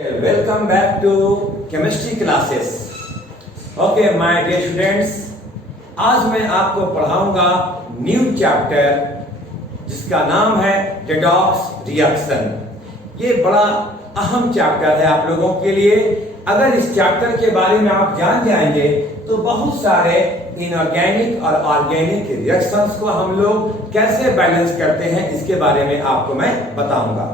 Welcome back to chemistry classes. Okay, my dear students, आज मैं आपको पढ़ाऊंगा न्यू चैप्टर जिसका नाम है रेडॉक्स रिएक्शन। ये बड़ा अहम चैप्टर है आप लोगों के लिए। अगर इस चैप्टर के बारे में आप जान जाएंगे तो बहुत सारे इनऑर्गेनिक और ऑर्गेनिक रिएक्शंस को हम लोग कैसे बैलेंस करते हैं इसके बारे में आपको मैं बताऊंगा।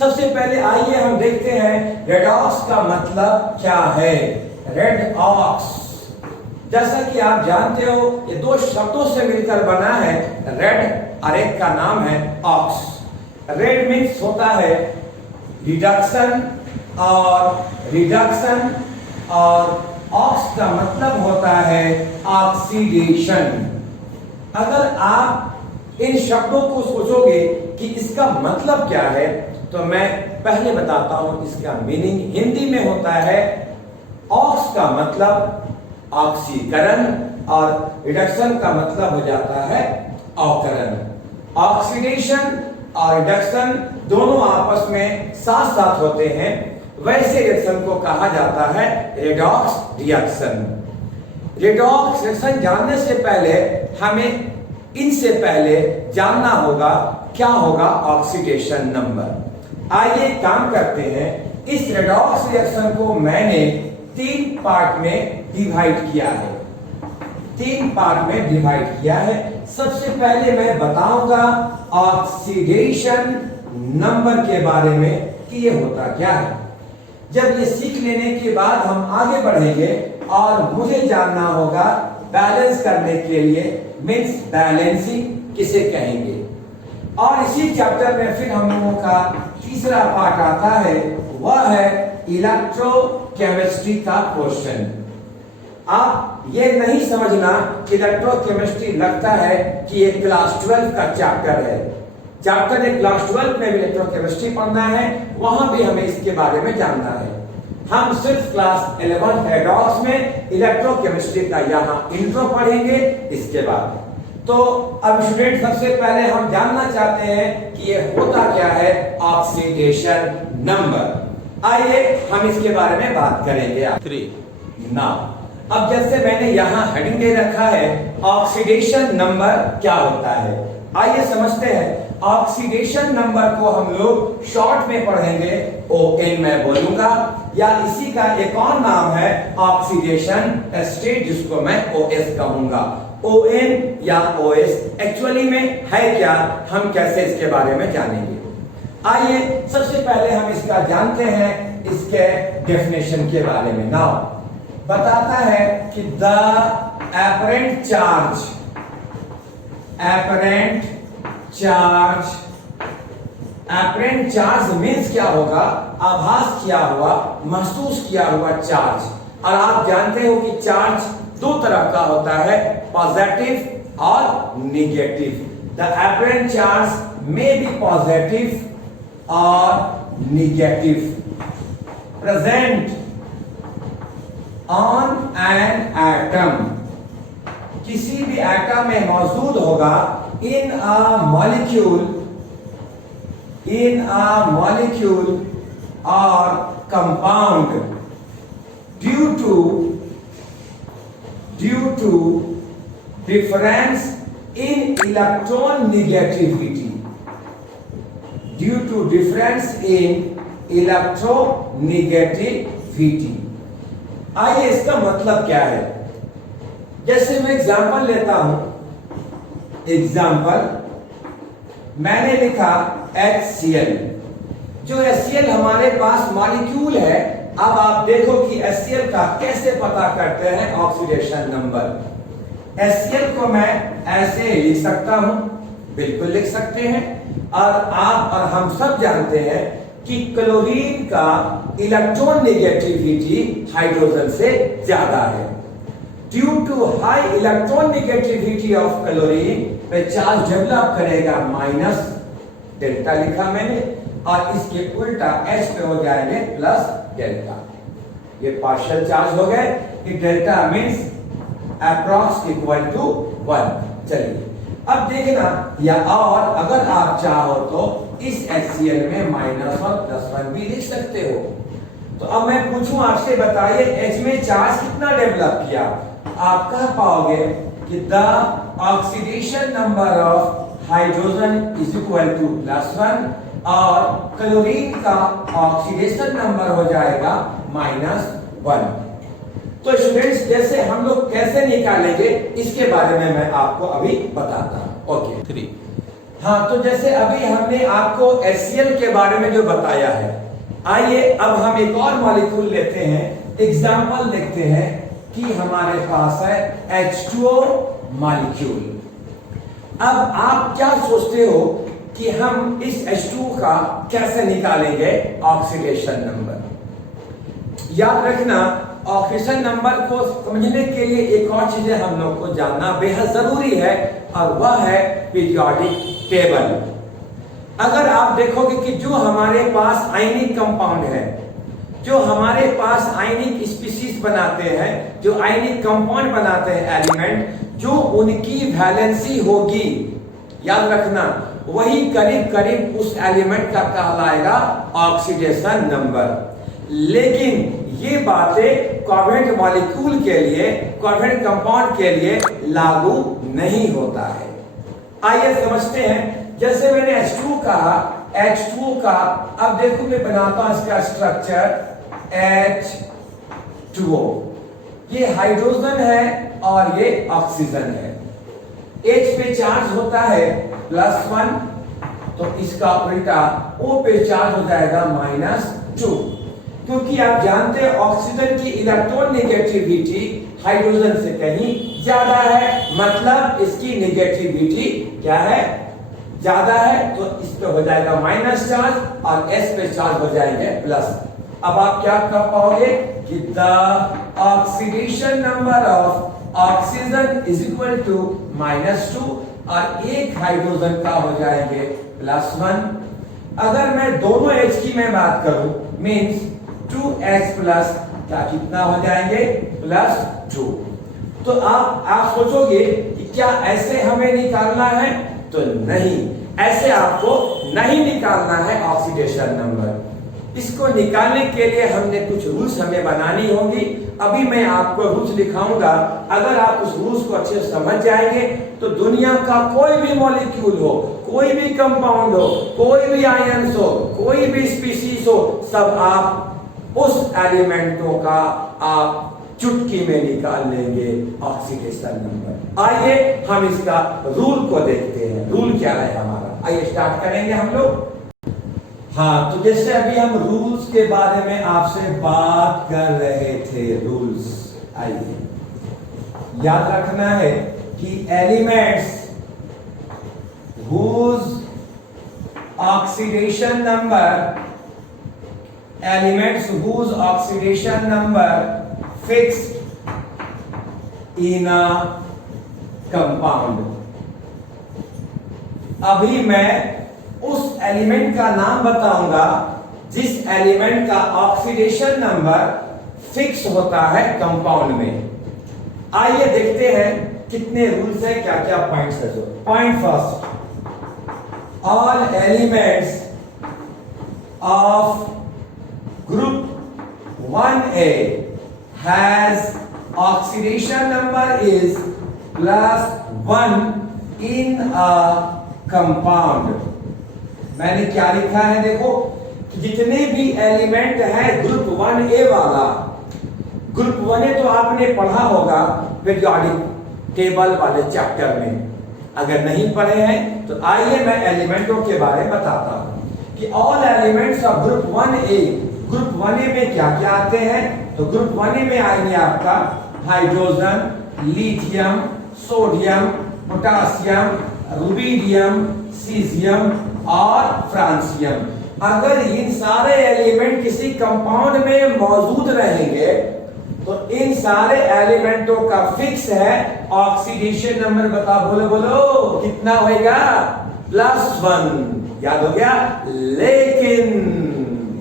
सबसे पहले आइए हम देखते हैं रेडॉक्स का मतलब क्या है। रेडॉक्स, जैसा कि आप जानते हो, ये दो शब्दों से मिलकर बना है, रेड और एक का नाम है ऑक्स। रेड मीन्स होता है रिडक्शन और ऑक्स का मतलब होता है ऑक्सीडेशन। अगर आप इन शब्दों को सोचोगे कि इसका मतलब क्या है तो मैं पहले बताता हूं इसका मीनिंग। हिंदी में होता है ऑक्स का मतलब ऑक्सीकरण और रिडक्शन का मतलब हो जाता है अवकरण। ऑक्सीडेशन और रिडक्शन दोनों आपस में साथ साथ होते हैं, वैसे रिएक्शन को कहा जाता है रेडॉक्स रिएक्शन। रेडॉक्स रिएक्शन जानने से पहले हमें इनसे पहले जानना होगा क्या होगा ऑक्सीडेशन नंबर। आइए काम करते हैं। इस रेडॉक्स रिएक्शन को मैंने तीन पार्ट में डिवाइड किया है। सबसे पहले मैं बताऊंगा ऑक्सीडेशन नंबर के बारे में कि ये होता क्या है। जब ये सीख लेने के बाद हम आगे बढ़ेंगे और मुझे जानना होगा बैलेंस करने के लिए, मींस बैलेंसिंग किसे कहेंगे। और इसी चैप्टर में फिर हम लोगों का तीसरा पार्ट आता है, वह है इलेक्ट्रोकेमिस्ट्री का क्वेश्चन। आप ये नहीं समझना कि इलेक्ट्रोकेमिस्ट्री लगता है कि ये क्लास 12 का चैप्टर है। चैप्टर एक क्लास 12 में भी इलेक्ट्रोकेमिस्ट्री पढ़ना है, वहां भी हमें इसके बारे में जानना है। हम सिर्फ क्लास 11 रेडॉक्स में इलेक्ट्रोकेमिस्ट्री का यहाँ इंट्रो पढ़ेंगे। इसके बाद तो अब स्टूडेंट सबसे पहले हम जानना चाहते हैं कि ये होता क्या है ऑक्सीडेशन नंबर। आइए हम इसके बारे में बात करेंगे। नाउ अब जैसे मैंने यहाँ हेडिंग दे रखा है ऑक्सीडेशन नंबर क्या होता है, आइए समझते हैं। ऑक्सीडेशन नंबर को हम लोग शॉर्ट में पढ़ेंगे ON मैं बोलूंगा, या इसी का एक और नाम है ऑक्सीडेशन स्टेट जिसको मैं OS कहूंगा। ON या OS एक्चुअली में है क्या, हम कैसे इसके बारे में जानेंगे। आइए सबसे पहले हम इसका जानते हैं, इसके डेफिनेशन के बारे में। नाउ बताता है कि द एपरेंट चार्ज मीन्स क्या होगा, आभास किया हुआ, महसूस किया हुआ चार्ज। और आप जानते हो कि चार्ज दो तरह का होता है, पॉजिटिव और negative. The apparent charge may be positive और negative present on an atom. किसी भी एटम में मौजूद होगा इन अ मॉलिक्यूल और compound due to difference in electronegativity. आइए इसका मतलब क्या है। जैसे मैं एग्जांपल लेता हूं, मैंने लिखा HCl। जो HCl हमारे पास मॉलिक्यूल है, अब आप देखो कि HCl का कैसे पता करते हैं ऑक्सीडेशन नंबर। HCl को मैं ऐसे लिख सकता हूं, बिल्कुल लिख सकते हैं। और आप और हम सब जानते हैं कि क्लोरीन का इलेक्ट्रॉन नेगेटिविटी हाइड्रोजन से ज्यादा है। Due to high electron negativity of chlorine पे चार्ज डेवलप करेगा माइनस, डेल्टा लिखा मैंने, और इसके उल्टा H पे हो जाएंगे प्लस डेल्टा। ये पार्शियल चार्ज हो गए कि delta means approx equal to 1। चलिए अब देखना, या और अगर आप चाहो तो इस HCl में माइनस और प्लस 1 भी लिख सकते हो। तो अब मैं पूछूं आपसे, बताइए H में चार्ज कितना डेवलप किया? आप कह पाओगे कि the oxidation number of hydrogen is equal to +1 और क्लोरीन का ऑक्सीडेशन नंबर हो जाएगा -1। तो स्टूडेंट्स, जैसे हम लोग कैसे निकालेंगे इसके बारे में मैं आपको अभी बताता हूं। ओके 3। हाँ, तो जैसे अभी हमने आपको HCl के बारे में जो बताया है, आइए अब हम एक और मॉलिक्यूल लेते हैं। एग्जाम्पल देखते हैं कि हमारे पास है H2O मॉलिक्यूल। अब आप क्या सोचते हो कि हम इस H2O का कैसे निकालेंगे ऑक्सीडेशन नंबर? याद रखना, ऑक्सीडेशन नंबर को समझने के लिए एक और चीजें हम लोग को जानना बेहद जरूरी है, और वह है पीरियोडिक टेबल। अगर आप देखोगे कि जो हमारे पास आयनिक कंपाउंड है, जो हमारे पास आयनिक स्पीशीज बनाते हैं, जो आयनिक कंपाउंड बनाते हैं एलिमेंट, जो उनकी वैलेंसी होगी, याद रखना, वही करीब करीब उस एलिमेंट का कहलाएगा ऑक्सीडेशन नंबर। लेकिन ये बातें कोवेलेंट मॉलिक्यूल के लिए, कोवेलेंट कंपाउंड के लिए लागू नहीं होता है। आइए समझते हैं। जैसे मैंने H2 कहा, H2 का अब देखो मैं बनाता हूं इसका स्ट्रक्चर H2O। ये हाइड्रोजन है और ये ऑक्सीजन है। H पे चार्ज होता है +1, तो इसका उल्टा O पे चार्ज हो जाएगा -2, क्योंकि आप जानते हैं ऑक्सीजन की इलेक्ट्रॉन नेगेटिविटी हाइड्रोजन से कहीं ज्यादा है, मतलब इसकी नेगेटिविटी क्या है? ज्यादा है। तो इस पे हो जाएगा माइनस चार्ज और S पे चार्ज हो जाएंगे प्लस। अब आप क्या कह पाओगे कि the oxidation number of oxygen is equal to -2 और एक हाइड्रोजन का हो जाएंगे +1। अगर मैं दोनों H की मैं बात करूं, मींस 2H प्लस क्या कितना हो जाएंगे? +2। तो आप सोचोगे कि क्या ऐसे हमें निकालना है? तो नहीं, ऐसे आपको नहीं निकालना है ऑक्सीडेशन नंबर। इसको निकालने के लिए हमने कुछ रूल्स हमें बनानी होंगी। अभी मैं आपको रूल्स लिखाऊंगा। अगर आप उस रूल्स को अच्छे से समझ जाएंगे तो दुनिया का कोई भी मॉलिक्यूल हो, कोई भी कंपाउंड हो, कोई भी आयन्स हो, कोई भी स्पीशीज हो, सब आप उस एलिमेंटों का आप चुटकी में निकाल लेंगे ऑक्सीडेशन नंबर। आइए हम इसका रूल को देखते हैं। रूल क्या है हमारा? आइए स्टार्ट करेंगे हम लोग। हाँ, तो जैसे अभी हम रूल्स के बारे में आपसे बात कर रहे थे, रूल्स, आइए याद रखना है कि elements whose oxidation number fixed in a compound। अभी मैं उस एलिमेंट का नाम बताऊंगा जिस एलिमेंट का ऑक्सीडेशन नंबर फिक्स होता है कंपाउंड में। आइए देखते हैं कितने रूल्स है, क्या क्या पॉइंट्स है। जो point first, all elements of group 1A has oxidation number is +1 in a compound। मैंने क्या लिखा है देखो, कि जितने भी एलिमेंट है ग्रुप 1A वाला, ग्रुप 1A तो आपने पढ़ा होगा पीरियोडिक टेबल वाले चैप्टर में। अगर नहीं पढ़े हैं तो आइए मैं एलिमेंटों के बारे में बताता हूं कि all elements of group 1A, group 1A में क्या क्या आते हैं। तो ग्रुप 1A में आएंगे आपका hydrogen, lithium, sodium, potassium, rubidium, caesium और फ्रांसियम। अगर इन सारे एलिमेंट किसी कंपाउंड में मौजूद रहेंगे तो इन सारे एलिमेंटों का फिक्स है ऑक्सीडेशन नंबर। बता, बोलो बोलो कितना होगा? +1। याद हो गया? लेकिन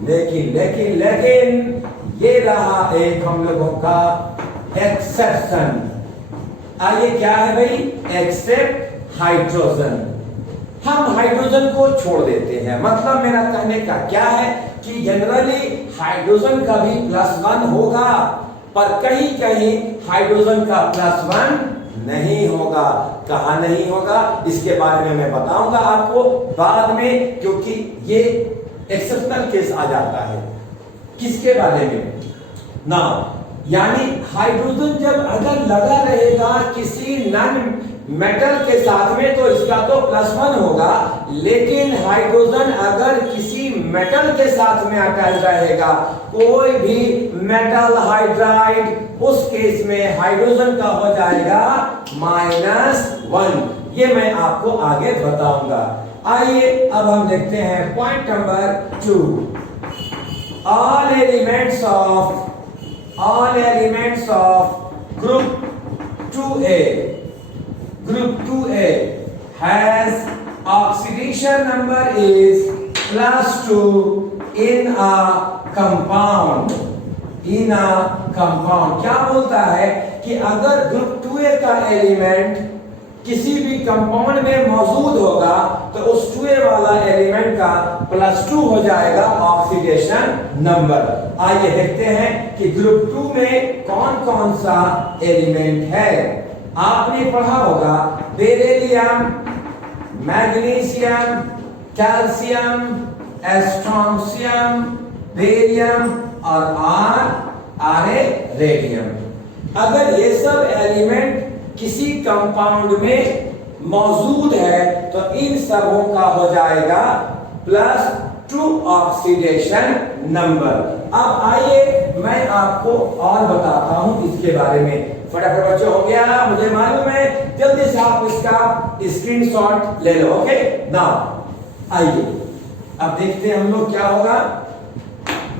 लेकिन लेकिन लेकिन ये रहा एक हम लोगों का एक्सेप्शन। आइए क्या है भाई? Accept hydrogen. हम हाइड्रोजन को छोड़ देते हैं। मतलब मेरा कहने का क्या है कि जनरली हाइड्रोजन का भी +1 होगा, पर कहीं कहीं हाइड्रोजन का +1 नहीं होगा। कहां नहीं होगा इसके बारे में मैं बताऊंगा आपको बाद में, क्योंकि ये एक्सेप्शनल केस आ जाता है। किसके बारे में ना, यानी हाइड्रोजन जब अगर लगा रहेगा किसी नॉन मेटल के साथ में तो इसका तो +1 होगा, लेकिन हाइड्रोजन अगर किसी मेटल के साथ में अटैच रहेगा, कोई भी मेटल हाइड्राइड, उस केस में हाइड्रोजन का हो जाएगा -1। ये मैं आपको आगे बताऊंगा। आइए अब हम देखते हैं point number 2। all elements of group 2a has oxidation number is +2 in a compound। क्या बोलता है कि अगर ग्रुप 2a का एलिमेंट किसी भी कंपाउंड में मौजूद होगा तो उस 2a वाला एलिमेंट का +2 हो जाएगा ऑक्सीडेशन नंबर। आइए देखते हैं कि ग्रुप 2 में कौन कौन सा एलिमेंट है। आपने पढ़ा होगा बेरिलियम, मैग्नीशियम, कैल्शियम, एस्ट्रोंशियम, बेरियम और रेडियम। अगर ये सब एलिमेंट किसी कंपाउंड में मौजूद है तो इन सबों का हो जाएगा +2 ऑक्सीडेशन नंबर। अब आइए मैं आपको और बताता हूं इसके बारे में। फटाफट बच्चों हो गया, मुझे मालूम है, जल्दी से आप इसका स्क्रीनशॉट ले लो। ओके नाउ आइए अब देखते हैं हम लोग क्या होगा।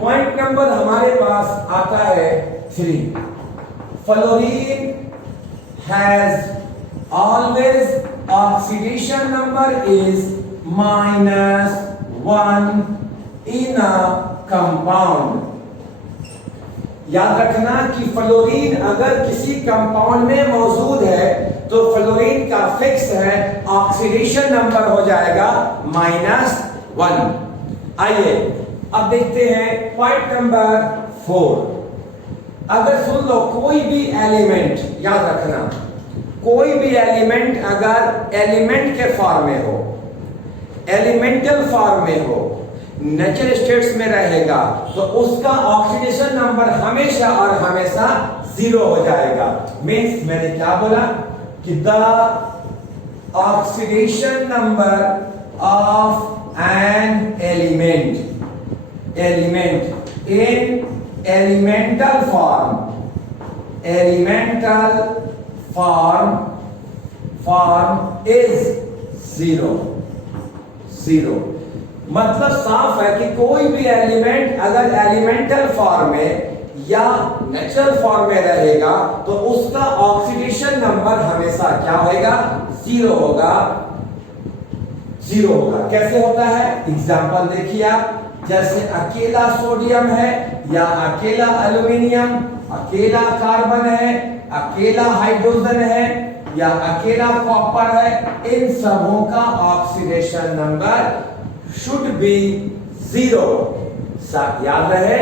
पॉइंट नंबर हमारे पास आता है 3। Fluorine has always oxidation number is -1 in a compound। याद रखना कि फ्लोरीन अगर किसी कंपाउंड में मौजूद है तो फ्लोरीन का फिक्स है, ऑक्सीडेशन नंबर हो जाएगा -1। आइए अब देखते हैं पॉइंट नंबर 4। अगर सुन लो, कोई भी एलिमेंट, याद रखना, कोई भी एलिमेंट अगर एलिमेंट के फॉर्म में हो, एलिमेंटल फॉर्म में हो, नेचुरल स्टेट्स में रहेगा तो उसका ऑक्सीडेशन नंबर हमेशा और हमेशा 0 हो जाएगा। मींस मैंने क्या बोला कि the oxidation number of an element in elemental form is 0। मतलब साफ है कि कोई भी एलिमेंट अगर एलिमेंटल फॉर्म में या नेचुरल फॉर्म में रहेगा तो उसका ऑक्सीडेशन नंबर हमेशा क्या होगा? 0 होगा। कैसे होता है? एग्जांपल देखिए आप, जैसे अकेला सोडियम है या अकेला एल्युमिनियम, अकेला कार्बन है, अकेला हाइड्रोजन है या अकेला कॉपर है, इन सबों का ऑक्सीडेशन नंबर शुड बी 0। याद रहे,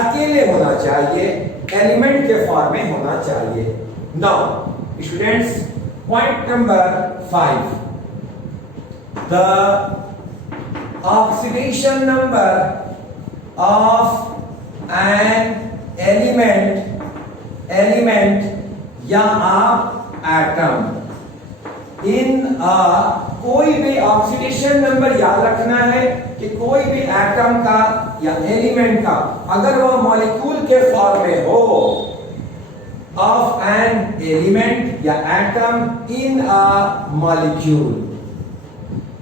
अकेले होना चाहिए, एलिमेंट के फॉर्म में होना चाहिए। Now students, point number 5, the oxidation number of an element या आप एटम इन कोई भी ऑक्सीडेशन नंबर याद रखना है कि कोई भी एटम का या एलिमेंट का अगर वह मॉलिक्यूल के फॉर्म में हो, ऑफ एन एलिमेंट या एटम इन अ मॉलिक्यूल।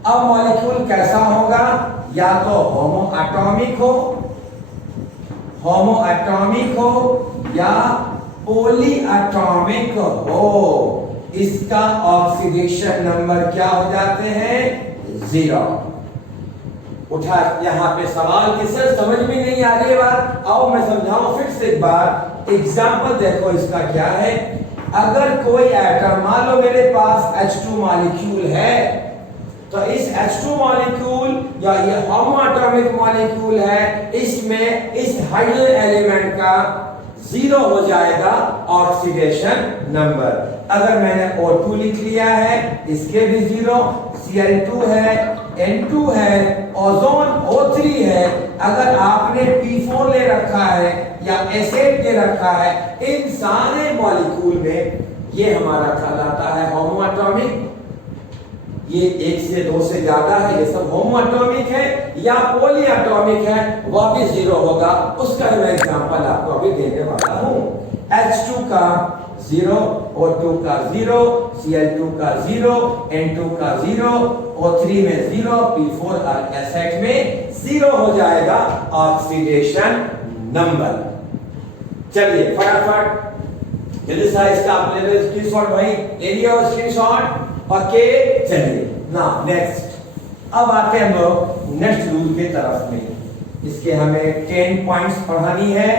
अब मॉलिक्यूल कैसा होगा? या तो होमो एटॉमिक हो या पॉली एटॉमिक हो, इसका ऑक्सीडेशन नंबर क्या हो जाते हैं? 0। उठा यहां पे सवाल कि सर समझ में नहीं आ रही बात, आओ मैं समझाऊं फिर से एक बार। एग्जांपल देखो इसका क्या है। अगर कोई एटम, मान लो मेरे पास H2 मॉलिक्यूल है, तो इस H2 मॉलिक्यूल या ये होमोएटॉमिक मॉलिक्यूल है, इसमें इस हाइड्रोजन एलिमेंट का 0 हो जाएगा ऑक्सीडेशन नंबर। अगर मैंने O2 लिख लिया है, इसके भी 0, Cl2 है, N2 है, ओजोन O3 है। अगर आपने P4 ले रखा है या एसिड ले रखा है, इन सारे मॉलिक्यूल में ये हमारा कहलाता है होमोएटॉमिक। ये 1 से 2 से ज्यादा है, ये सब होमोएटॉमिक है। या पॉलीएटॉमिक है, वह भी 0 होगा। उसका मैं एग्जांपल आपको अभी देने वाला हूं। H2 का 0, O2 का 0, Cl2 का 0, N2 का 0, O3 में 0, P4 और एसिड में 0 हो जाएगा ऑक्सीडेशन नंबर। चलिए फटाफट जल्दी से इसका आप ले लो स्क्रीनशॉट भाई, ले लिया स्क्रीनशॉट। ओके चलिए ना नेक्स्ट। अब आते हैं हम लोग नेक्स्ट रूल के तरफ में। इसके हमें 10 पॉइंट्स पढ़ानी है,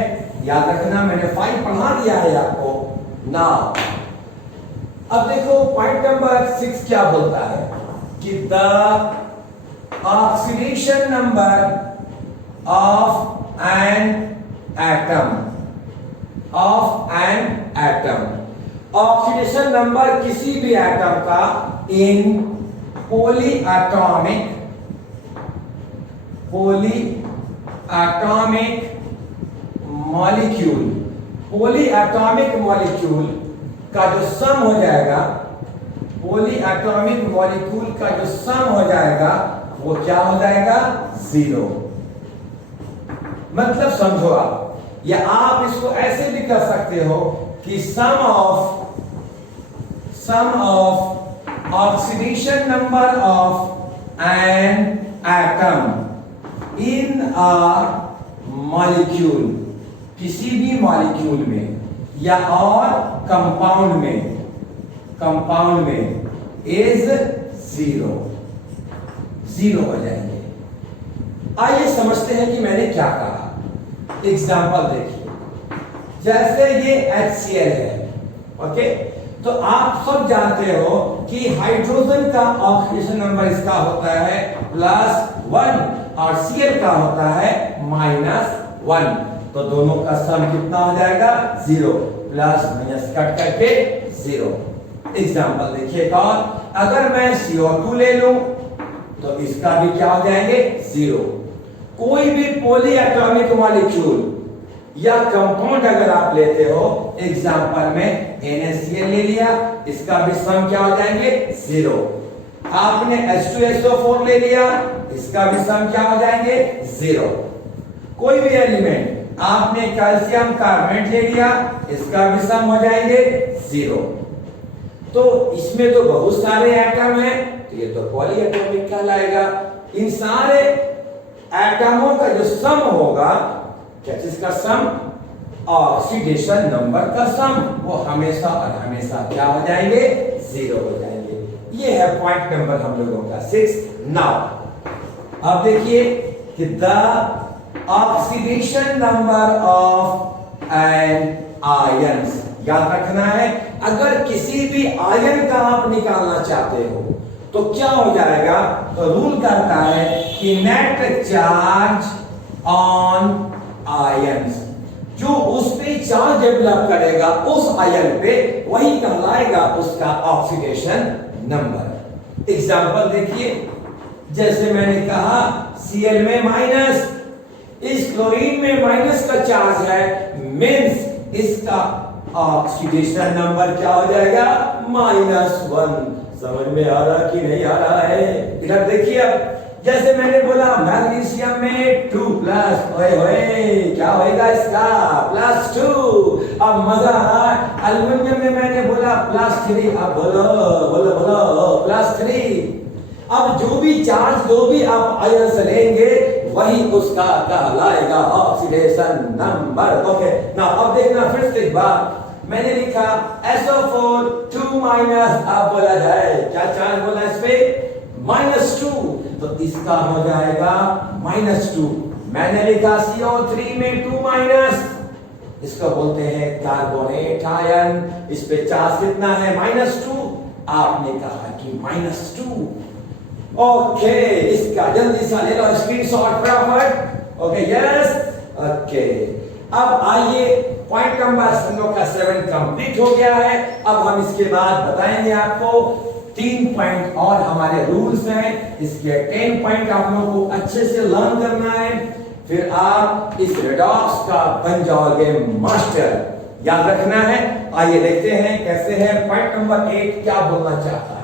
याद रखना मैंने 5 पढ़ा दिया है आपको ना। अब देखो पॉइंट नंबर 6 क्या बोलता है कि the oxidation number of an atom, oxidation number किसी भी एटम का इन पॉलीएटॉमिक मॉलिक्यूल, पॉलीएटॉमिक मॉलिक्यूल का जो सम हो जाएगा, पॉलीएटॉमिक मॉलिक्यूल का जो सम हो जाएगा वो क्या हो जाएगा? 0। मतलब समझो आप, या आप इसको ऐसे भी कर सकते हो कि sum of oxidation number of an atom in a molecule, किसी भी मॉलिक्यूल में या और कंपाउंड में इज 0 हो जाएंगे। आइए समझते हैं कि मैंने क्या कहा। एग्जाम्पल देखिए, जैसे ये HCl है, ओके, तो आप सब जानते हो कि हाइड्रोजन का ऑक्सीडेशन नंबर इसका होता है +1 और Cl का होता है -1। तो दोनों का सम कितना हो जाएगा? 0, प्लस माइनस कट करके 0। एग्जाम्पल देखिए एक और, अगर मैं CO2 ले लूं तो इसका भी क्या हो जाएंगे? 0। कोई भी पॉलीएटॉमिक मॉलिक्यूल या कंपाउंड अगर आप लेते हो, एग्जांपल में NaCl ले लिया, इसका भी सम क्या हो जाएंगे? 0। आपने H2SO4 ले लिया, इसका भी सम क्या हो जाएंगे? 0। कोई भी एलिमेंट, आपने कैल्शियम कार्बोनेट ले लिया, इसका भी सम हो जाएंगे 0। तो इसमें तो बहुत सारे एटम हैं, तो ये तो पॉलीएटॉमिक कहलाएगा। इन सारे एटमों का जो सम होगा, क्या चीज का सम? ऑक्सीडेशन नंबर का सम, वो हमेशा और हमेशा क्या हो जाएंगे? 0 हो जाएंगे। ये है पॉइंट नंबर हम लोगों का 6। नाउ अब देखिए कि the oxidation number of an ions, याद रखना है, अगर किसी भी आयन का आप निकालना चाहते हो तो क्या हो जाएगा? तो रूल करता है कि नेट चार्ज ऑन आयंस, जो उस पे चार्ज डेवलप करेगा उस आयन पे, वही कहलाएगा उसका ऑक्सीडेशन नंबर। एग्जांपल देखिए, जैसे मैंने कहा Cl में माइनस, इस क्लोरीन में माइनस का चार्ज है, मींस इसका ऑक्सीडेशन नंबर क्या हो जाएगा? -1। समझ में आ रहा कि नहीं आ रहा है? इधर देखिए, अब जैसे मैंने बोला मैग्नीशियम में 2+, ओए क्या होएगा इसका? +2। अब मजा आ, एल्युमिनियम में मैंने बोला +3, अब बोलो +3। अब जो भी चार्ज, जो भी आप आयंस लेंगे, वही उसका कहलाएगा ऑक्सीडेशन नंबर। ओके ना, अब देखना फिर से एक बार, मैंने लिखा SO4 2-, अब बोला जाए क्या चार्ज बोला इस पे? -2, तो इसका हो जाएगा -2। मैंने लिखा CO3 में 2-, इसको बोलते हैं कार्बोनेट आयन, इस पे चार्ज कितना है? -2। आपने कहा कि -2। ओके, इसका जल्दी से ले लो स्क्रीनशॉट फटाफट। Okay yes, okay. अब आइए पॉइंट नंबर 7 कंप्लीट हो गया है। अब हम इसके बाद बताएंगे आपको 3 पॉइंट और हमारे रूल्स हैं। इसके 10 पॉइंट आप लोगों को अच्छे से लर्न करना है, फिर आप इस रेडॉक्स का बन जाओगे मास्टर। याद रखना है। आइए देखते हैं कैसे है। पॉइंट नंबर 8 क्या बोलना चाहता है?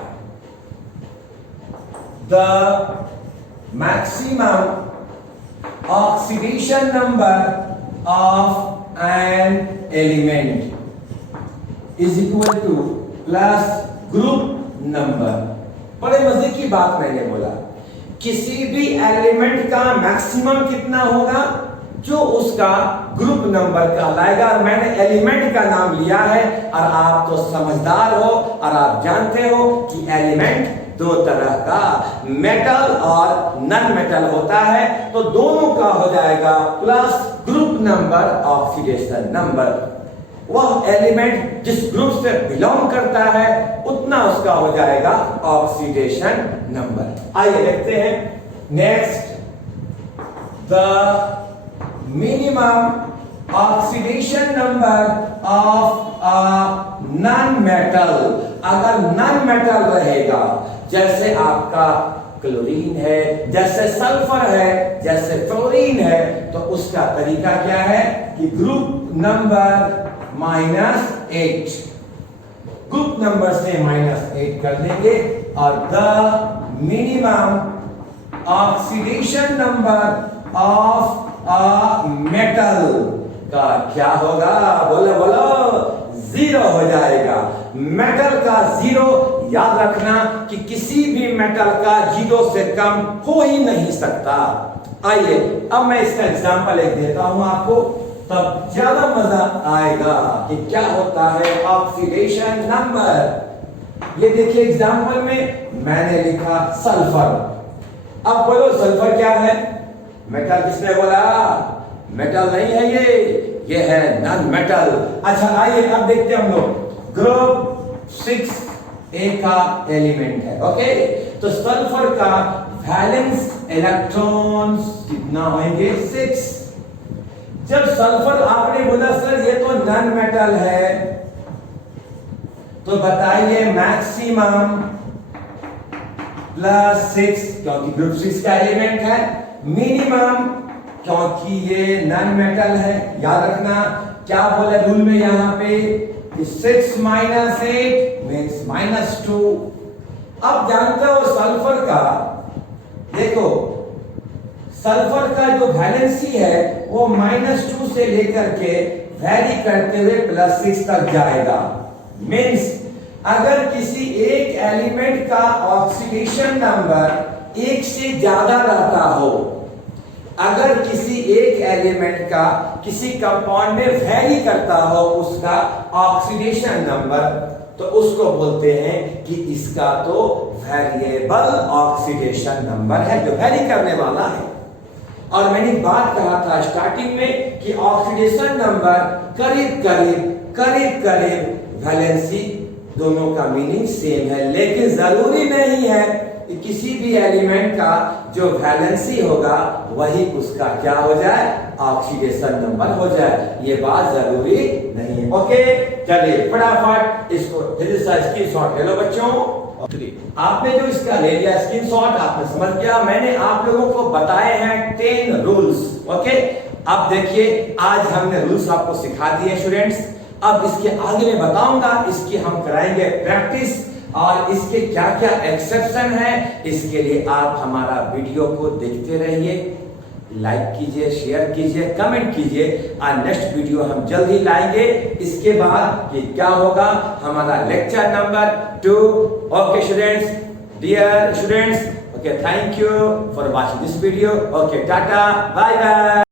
The maximum oxidation number of an element is equal two plus group number. बड़े मजे की बात मैंने बोला, किसी भी एलिमेंट का मैक्सिमम कितना होगा? जो उसका ग्रुप नंबर कहलाएगा। और मैंने एलिमेंट का नाम लिया है, और आप तो समझदार हो और आप जानते हो कि एलिमेंट 2 तरह का, मेटल और नॉन मेटल होता है। तो दोनों का हो जाएगा plus group number oxidation number. वह एलिमेंट जिस ग्रुप से बिलोंग करता है उतना उसका हो जाएगा ऑक्सीडेशन नंबर। आइए देखते हैं next. The minimum oxidation number of a non metal. अगर नॉन मेटल रहेगा, जैसे आपका क्लोरीन है, जैसे सल्फर है, जैसे फ्लोरीन है, तो उसका तरीका क्या है कि ग्रुप नंबर -8, ग्रुप नंबर से -8 कर देंगे। और the minimum oxidation number of a metal का क्या होगा? बोलो बोलो, 0 हो जाएगा। मेटल का 0, याद रखना कि किसी भी मेटल का 0 से कम हो ही नहीं सकता। आइए अब मैं इसका एग्जांपल एक देता हूं आपको, तब ज्यादा मजा आएगा कि क्या होता है ऑक्सीडेशन नंबर। ये देखिए एग्जांपल में मैंने लिखा सल्फर। अब बोलो सल्फर क्या है? मेटल। किसने बोला? मेटल नहीं है ये है नॉन मेटल। अच्छा आइए अब देखते हैं हम लोग। ग्रुप 6A का एलिमेंट है। ओके, तो सल्फर का वैलेंस इलेक्ट्रॉन्स कितना होंगे? 6। जब सल्फर आपने बोला सर ये तो नॉन मेटल है, तो बताइए मैक्सिमम +6, क्योंकि ग्रुप 6 का एलिमेंट है। मिनिमम क्योंकि ये नॉन मेटल है। याद रखना क्या बोले रूल में यहां पे, 6 - 8 मीन्स -2। अब जानते हो सल्फर का, देखो सल्फर का जो वैलेंसी है वो -2 से लेकर के वैरी करते हुए +6 तक जाएगा। मीन्स अगर किसी एक एलिमेंट का ऑक्सीडेशन नंबर 1 से ज्यादा रहता हो, अगर किसी एक एलिमेंट का किसी कंपाउंड में वैरी करता हो उसका ऑक्सीडेशन नंबर, तो उसको बोलते हैं कि इसका तो वेरिएबल ऑक्सीडेशन नंबर है, जो वैरी करने वाला है। और मैंने बात कहा था स्टार्टिंग में कि ऑक्सीडेशन नंबर करीब करीब वैलेंसी दोनों का मीनिंग सेम है, लेकिन जरूरी नहीं है कि किसी भी एलिमेंट का जो वैलेंसी होगा वही उसका क्या हो जाए? ऑक्सीडेशन नंबर हो जाए। ये बात जरूरी नहीं है। ओके, चलिए फटाफट इसको जल्दी से स्क्रीनशॉट ले लो बच्चों। आपने जो इसका ले लिया स्क्रीनशॉट, आपने समझ गया। मैंने आप लोगों को बताए हैं 10 रूल्स। ओके, अब देखिए आज हमने रूल्स आपको सिखा दिए स्टूडेंट्स। अब इसके आगे मैं बताऊंगा, इसकी हम कराएंगे प्रैक्टिस, और इसके क्या क्या एक्सेप्शन है। इसके लिए आप हमारा वीडियो को देखते रहिए, लाइक कीजिए, शेयर कीजिए, कमेंट कीजिए, और नेक्स्ट वीडियो हम जल्दी लाएंगे। इसके बाद ये क्या होगा? हमारा lecture number 2। Okay students, dear students, okay, thank you for watching this video. Okay, tata, bye bye.